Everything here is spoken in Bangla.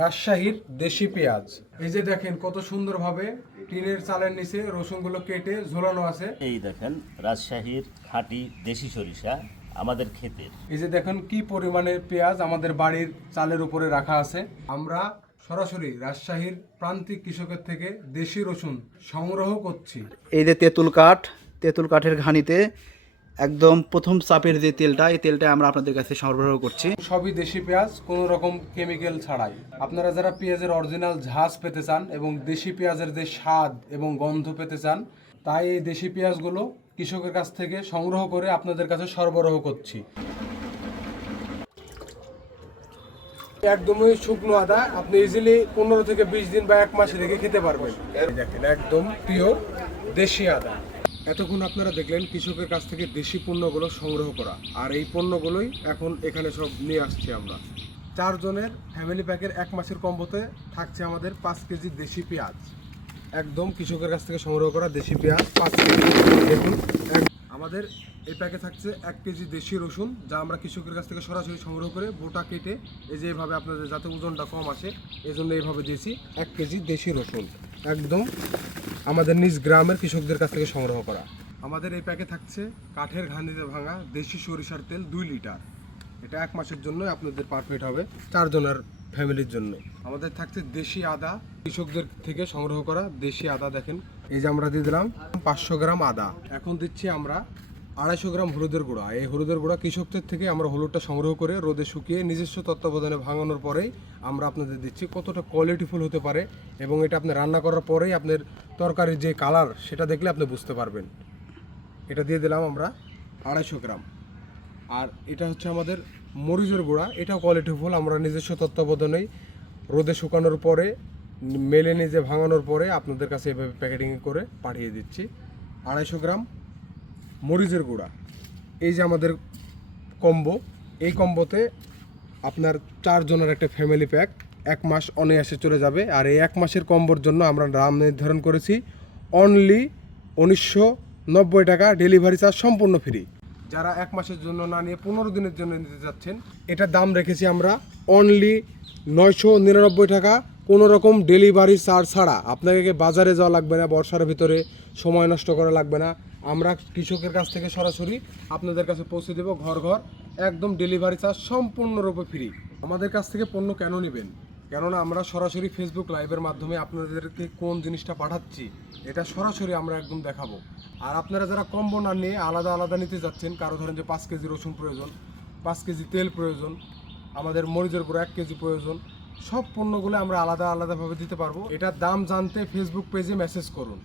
রাজশাহীর দেশি পেঁয়াজ। এই যে দেখেন কত সুন্দরভাবে টিনের চালের নিচে রসুনগুলো কেটে ঝোলানো আছে। এই দেখেন রাজশাহীর খাঁটি দেশি সরিষা আমাদের ক্ষেতের। এই যে দেখেন কি পরিমাণের পেঁয়াজ আমাদের বাড়ির চালের উপরে রাখা আছে। আমরা সরাসরি রাজশাহীর প্রান্তিক কৃষকের থেকে দেশি রসুন সংগ্রহ করছি। এই যে তেঁতুল কাঠ তেঁতুল কাঠের ঘানিতে একদম প্রথম চাপের যে তেলটা, এই তেলটা আমরা আপনাদের কাছে সরবরাহ করছি। সবই দেশি পেঁয়াজ, কোনো রকম কেমিক্যাল ছাড়াই। আপনারা যারা পেঁয়াজের অরিজিনাল ঝাঁজ পেতে চান এবং দেশি পেঁয়াজের যে স্বাদ এবং গন্ধ পেতে চান, তাই এই দেশি পেঁয়াজগুলো কৃষকের কাছ থেকে সংগ্রহ করে আপনাদের কাছে সরবরাহ করছি। একদমই শুকনো আদা, আপনি ইজিলি পনেরো থেকে বিশ দিন বা এক মাস রেখে খেতে পারবেন। একদম প্রিয় দেশি আদা। এতক্ষণ আপনারা দেখলেন কৃষকের কাছ থেকে দেশি পণ্যগুলো সংগ্রহ করা। আর এই পণ্যগুলোই এখন এখানে সব নিয়ে আসছি আমরা। চারজনের ফ্যামিলি প্যাকের এক মাসের কম্বোতে থাকছে আমাদের পাঁচ কেজি দেশি পেঁয়াজ। একদম কৃষকের কাছ থেকে সংগ্রহ করা দেশি পেঁয়াজ, পাঁচ কেজি। দেখুন আমাদের এই প্যাকে থাকছে এক কেজি দেশি রসুন, যা আমরা কৃষকের কাছ থেকে সরাসরি সংগ্রহ করে বোটা কেটে এই যে এভাবে আপনাদের যাতে ওজনটা কম আসে এই জন্য এইভাবে দিয়েছি এক কেজি দেশি রসুন। একদম আমাদের নিজ গ্রামের কৃষকদের কাছ থেকে সংগ্রহ করা। আমাদের এই প্যাকে থাকছে কাঠের ঘানিতে ভাঙা দেশি সরিষার তেল দুই লিটার। এটা এক মাসের জন্য আপনাদের পারফেক্ট হবে, চারজনের ফ্যামিলির জন্য। আমাদের থাকছে দেশি আদা, কৃষকদের থেকে সংগ্রহ করা দেশি আদা দেখেন। এই যে আমরা দিয়ে দিলাম পাঁচশো গ্রাম আদা। এখন দিচ্ছি আমরা আড়াইশো গ্রাম হলুদের গুঁড়া। এই হলুদের গুঁড়া কৃষকদের থেকে আমরা হলুদটা সংগ্রহ করে রোদে শুকিয়ে নিজস্ব তত্ত্বাবধানে ভাঙানোর পরেই আমরা আপনাদের দিচ্ছি কতটা কোয়ালিটিফুল হতে পারে এবং এটা আপনি রান্না করার পরেই আপনার তরকারির যে কালার সেটা দেখলে আপনি বুঝতে পারবেন। এটা দিয়ে দিলাম আমরা আড়াইশো গ্রাম। আর এটা হচ্ছে আমাদের মরিচের গুঁড়া। এটাও কোয়ালিটিফুল আমরা নিজস্ব তত্ত্বাবধানেই রোদে শুকানোর পরে, মেলে নিজে ভাঙানোর পরে আপনাদের কাছে এভাবে প্যাকেটিং করে পাঠিয়ে দিচ্ছি। আড়াইশো গ্রাম মরিচের গুঁড়া। এই যে আমাদের কম্বো, এই কম্বোতে আপনার চারজনের একটা ফ্যামিলি প্যাক এক মাস অনায়াসে চলে যাবে। আর এই এক মাসের কম্বোর জন্য আমরা দাম নির্ধারণ করেছি অনলি উনিশশো নব্বই টাকা ডেলিভারি চার্জ সম্পূর্ণ ফ্রি যারা এক মাসের জন্য না নিয়ে পনেরো দিনের জন্য নিতে যাচ্ছেন এটার দাম রেখেছি আমরা অনলি নয়শো নিরানব্বই টাকা। কোনো রকম ডেলিভারি চার্জ ছাড়া। আপনাকে বাজারে যাওয়া লাগবে না, বর্ষার ভিতরে সময় নষ্ট করা লাগবে না। আমরা কৃষকের কাছ থেকে সরাসরি আপনাদের কাছে পৌঁছে দেবো ঘর ঘর, একদম ডেলিভারি চার্জ সম্পূর্ণরূপে ফ্রি আমাদের কাছ থেকে পণ্য কেন নেবেন? কেননা আমরা সরাসরি ফেসবুক লাইভের মাধ্যমে আপনাদেরকে কোন জিনিসটা পাঠাচ্ছি, এটা সরাসরি আমরা একদম দেখাবো। আর আপনারা যারা কম্বো না নিয়ে আলাদা আলাদা নিতে যাচ্ছেন, কারও ধরেন যে পাঁচ কেজি রসুন প্রয়োজন, পাঁচ কেজি তেল প্রয়োজন, আমাদের মরিচের গুঁড়ো এক কেজি প্রয়োজন, সব পণ্যগুলো আমরা আলাদা আলাদাভাবে দিতে পারব। এটার দাম জানতে ফেসবুক পেজে মেসেজ করুন।